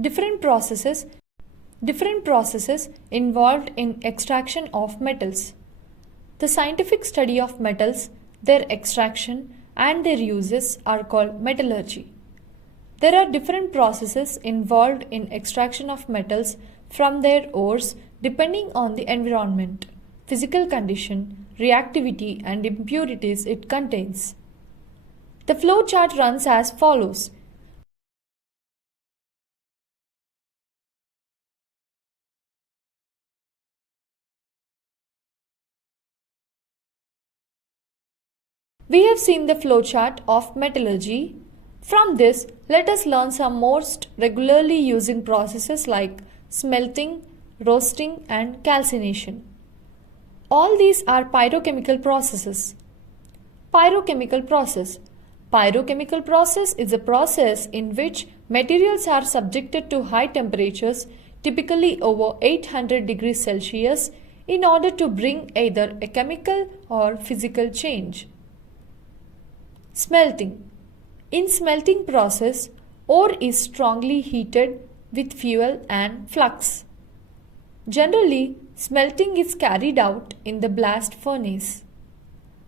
Different processes involved in extraction of metals. The scientific study of metals, their extraction and their uses are called metallurgy. There are different processes involved in extraction of metals from their ores depending on the environment, physical condition, reactivity and impurities it contains. The flow chart runs as follows. We have seen the flowchart of metallurgy. From this, let us learn some most regularly using processes like smelting, roasting and calcination. All these are pyrochemical processes. Pyrochemical process. Pyrochemical process is a process in which materials are subjected to high temperatures, typically over 800 degrees Celsius, in order to bring either a chemical or physical change. Smelting. In smelting process, ore is strongly heated with fuel and flux. Generally, smelting is carried out in the blast furnace.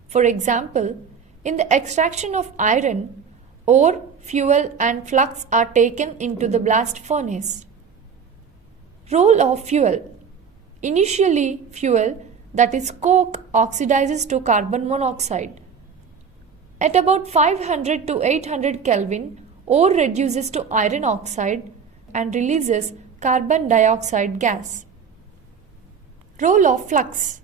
For example, in the extraction of iron, ore, fuel and flux are taken into the blast furnace. Role of fuel. Initially, fuel, that is coke, oxidizes to carbon monoxide. At about 500 to 800 Kelvin, ore reduces to iron oxide and releases carbon dioxide gas. Role of flux.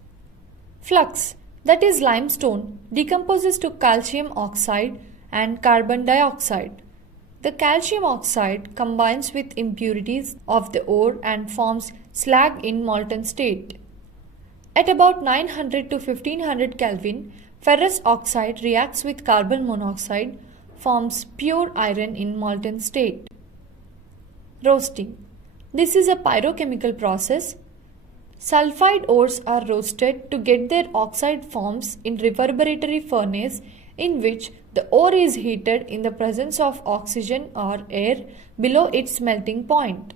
Flux, that is limestone, decomposes to calcium oxide and carbon dioxide. The calcium oxide combines with impurities of the ore and forms slag in molten state. At about 900 to 1500 Kelvin, ferrous oxide reacts with carbon monoxide, forms pure iron in molten state. Roasting. This is a pyrochemical process. Sulfide ores are roasted to get their oxide forms in reverberatory furnace in which the ore is heated in the presence of oxygen or air below its melting point.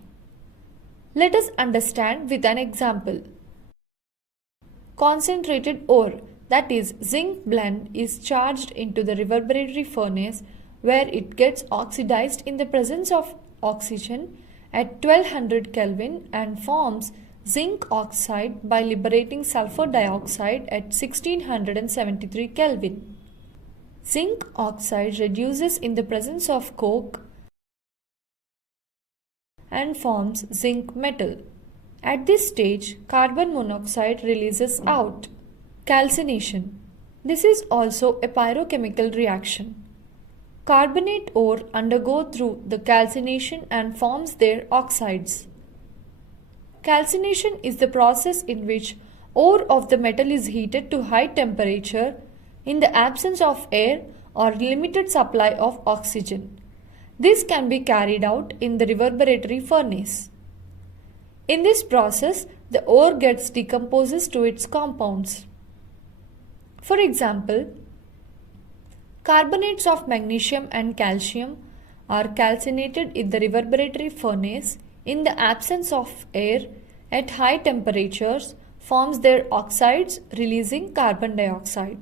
Let us understand with an example. Concentrated ore, that is zinc blende, is charged into the reverberatory furnace where it gets oxidized in the presence of oxygen at 1200 Kelvin and forms zinc oxide by liberating sulfur dioxide at 1673 Kelvin. Zinc oxide reduces in the presence of coke and forms zinc metal. At this stage, carbon monoxide releases out. Calcination. This is also a pyrochemical reaction. Carbonate ore undergo through the calcination and forms their oxides. Calcination is the process in which ore of the metal is heated to high temperature in the absence of air or limited supply of oxygen. This can be carried out in the reverberatory furnace. In this process, the ore gets decomposes to its compounds. For example, carbonates of magnesium and calcium are calcinated in the reverberatory furnace in the absence of air at high temperatures, forms their oxides releasing carbon dioxide.